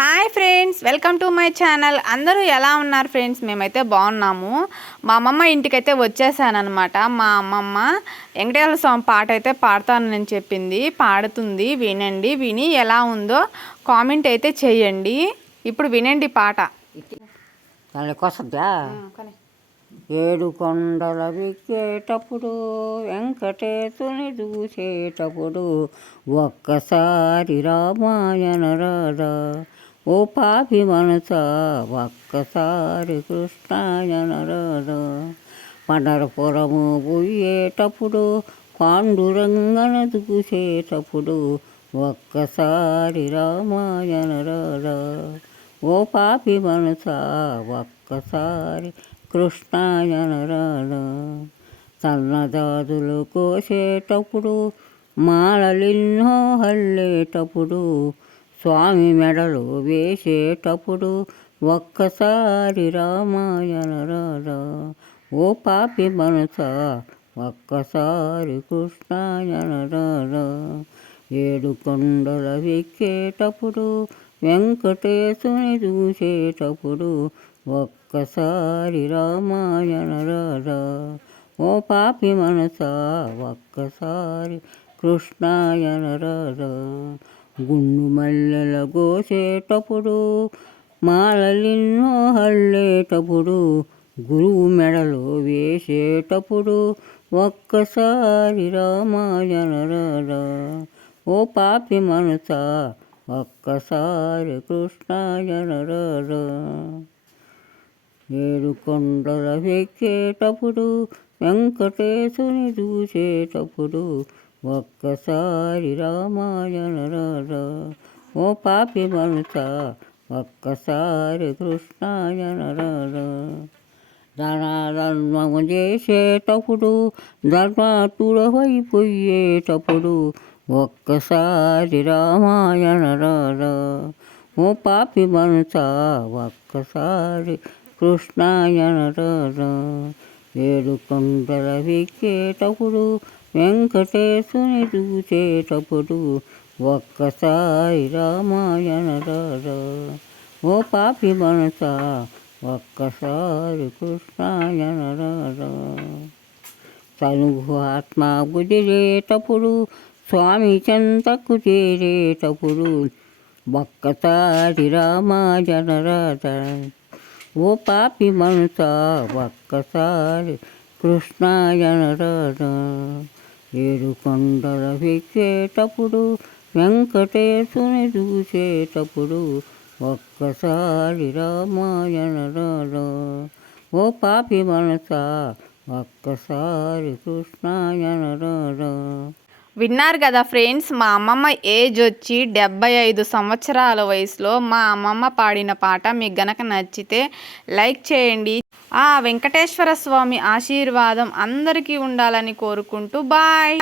Hi friends, welcome to my channel. అందరూ ఎలా ఉన్నారు ఫ్రెండ్స్? మేమైతే బాగున్నాము. మా అమ్మమ్మ ఇంటికైతే వచ్చేసానమాట. మా అమ్మమ్మ వెంకటేశ్వర స్వామి పాట అయితే పాడతానని చెప్పింది. పాడుతుంది, వినండి. విని ఎలా ఉందో కామెంట్ అయితే చేయండి. ఇప్పుడు వినండి పాట. ఏడు కొండల విక్కేటప్పుడు వెంకటేశుని చూసేటప్పుడు ఒక్కసారి రామాయణ రాధా ఓ పాపి మనసా ఒక్కసారి కృష్ణాయన రాధా పండరపురము పోయేటప్పుడు పాండురంగన చూసేటప్పుడు ఒక్కసారి రామాయణ రాధా ఓ పాపి మనసా ఒక్కసారి కృష్ణాయన రాధా సన్నజాజులు కోసేటప్పుడు మాలలిన్నో హల్లేటప్పుడు స్వామి మెడలు వేసేటప్పుడు ఒక్కసారి రామాయణ రాధా ఓ పాపి మనసా ఒక్కసారి కృష్ణాయన రాధా ఏడు కొండల ఎక్కేటప్పుడు వెంకటేశుని చూసేటప్పుడు ఒక్కసారి రామాయణ రాధా ఓ పాపి మనసా ఒక్కసారి కృష్ణాయన రాధా గుండు మల్లెల కోసేటప్పుడు మాలలిన్నో హల్లేటప్పుడు గురువు మెడలో వేసేటప్పుడు ఒక్కసారి రామాయణ రాధా ఓ పాపి మనసా ఒక్కసారి కృష్ణాయన రాధా ఏడు కొండల ఎక్కేటప్పుడు వెంకటేశుని చూసేటప్పుడు ఒక్కసారి రామాయణ రాధా ఓ పాపి మనసా ఒక్కసారి కృష్ణాయన రాధా ధర్మము చేసేటప్పుడు ధర్మాతుడవైపోయేటప్పుడు ఒక్కసారి రామాయణ రాధా ఓ పాపి మనసా ఒక్కసారి కృష్ణాయన రాధా ఏడు కొండల ఎక్కేటప్పుడు వెంకటేశుని చూసేటప్పుడు ఒక్కసారి రామాయణ రాధా ఓ పాపి మనసా ఒక్కసారి కృష్ణాయన రాధా తనుగు ఆత్మ కుదిరేటప్పుడు స్వామి చెంతకు చేరేటప్పుడు ఒక్కసారి రామాయణ రాధా ఓ పాపి మనసా ఒక్కసారి కృష్ణాయన రాధా ఏడు కొండల ఎక్కేటప్పుడు వెంకటేశుని చూసేటప్పుడు ఒక్కసారి రామాయణ రాధా ఓ పాపి మనసా ఒక్కసారి కృష్ణాయన రాధా. విన్నారు కదా ఫ్రెండ్స్, మా అమ్మమ్మ ఏజ్ వచ్చి 75 సంవత్సరాల వయసులో మా అమ్మమ్మ పాడిన పాట మీకు గనక నచ్చితే లైక్ చేయండి. ఆ వెంకటేశ్వర స్వామి ఆశీర్వాదం అందరికీ ఉండాలని కోరుకుంటూ బాయ్.